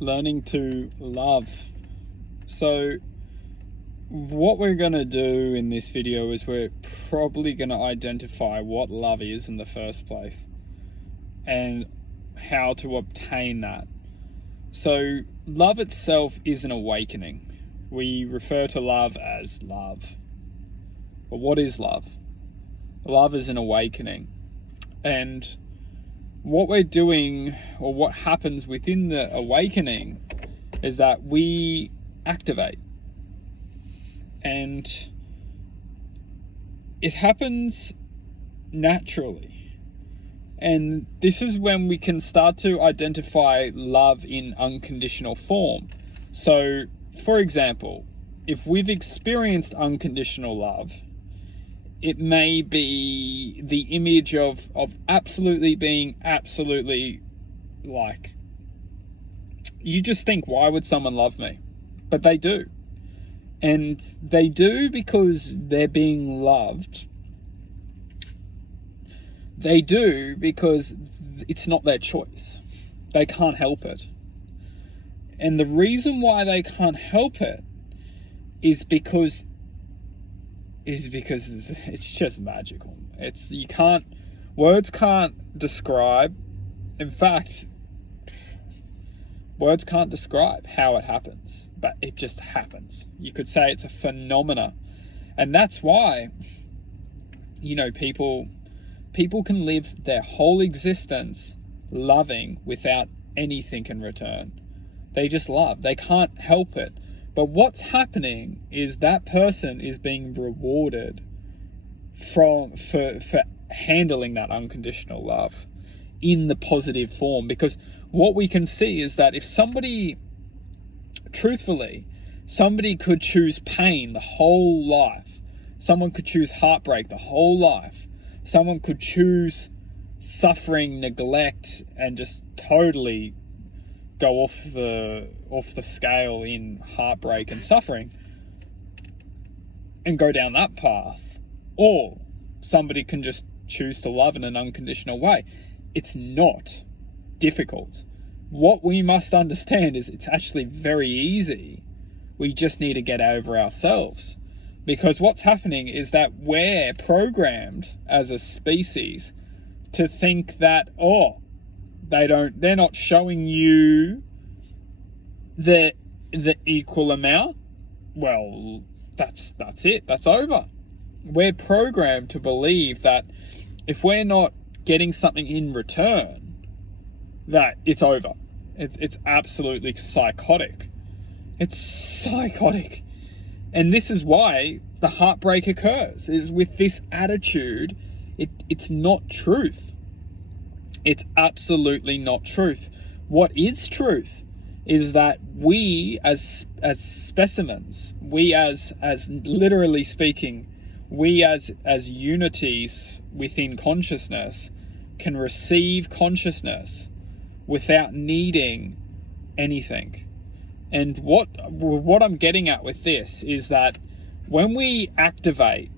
learning to love. So what we're going to do in this video is we're probably going to identify what love is in the first place and how to obtain that. So love itself is an awakening. We refer to love as love. But what is love? Love is an awakening. And what we're doing, or what happens within the awakening, is that we activate. And it happens naturally. And this is when we can start to identify love in unconditional form. So, for example, if we've experienced unconditional love, it may be the image of absolutely being absolutely like, you just think, why would someone love me? But they do. And they do because they're being loved. They do because it's not their choice. They can't help it. And the reason why they can't help it is because it's just magical. Words can't describe. In fact, words can't describe how it happens, but it just happens. You could say it's a phenomena. And that's why, people can live their whole existence loving without anything in return. They just love. They can't help it. But what's happening is that person is being rewarded for handling that unconditional love in the positive form. Because what we can see is that if somebody could choose pain the whole life, someone could choose heartbreak the whole life, someone could choose suffering, neglect, and just totally go off the scale in heartbreak and suffering and go down that path. Or somebody can just choose to love in an unconditional way. It's not difficult. What we must understand is it's actually very easy. We just need to get over ourselves. Because what's happening is that we're programmed as a species to think that, they're not showing you the equal amount. Well, that's it. That's over. We're programmed to believe that if we're not getting something in return, that it's over. It's absolutely psychotic. It's psychotic. And this is why the heartbreak occurs, is with this attitude. It's not truth. It's absolutely not truth. What is truth is that we as specimens, we as literally speaking, we as unities within consciousness can receive consciousness without needing anything. And what I'm getting at with this is that when we activate,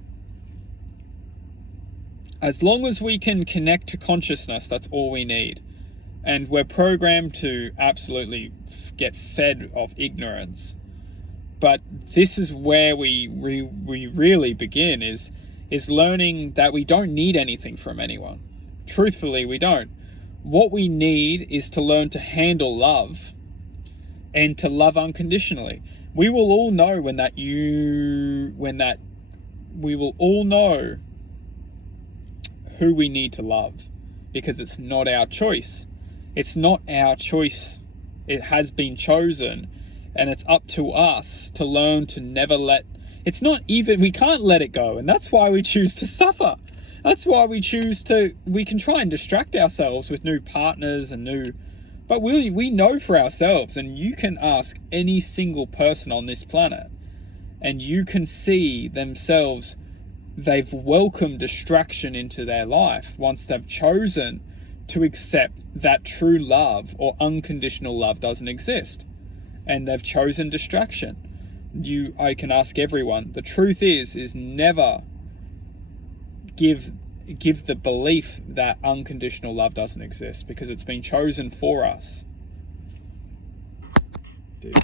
as long as we can connect to consciousness, that's all we need. And we're programmed to absolutely get fed of ignorance. But this is where we really begin, is learning that we don't need anything from anyone. Truthfully, we don't. What we need is to learn to handle love and to love unconditionally. We will all know we will all know who we need to love, because it's not our choice. It's not our choice. It has been chosen, and it's up to us to learn to never let, we can't let it go. And that's why we choose to suffer. That's why we can try and distract ourselves with new partners but we know for ourselves, and you can ask any single person on this planet, and you can see themselves, they've welcomed distraction into their life once they've chosen to accept that true love or unconditional love doesn't exist, and they've chosen distraction. I can ask everyone. The truth is never give the belief that unconditional love doesn't exist, because it's been chosen for us. dude.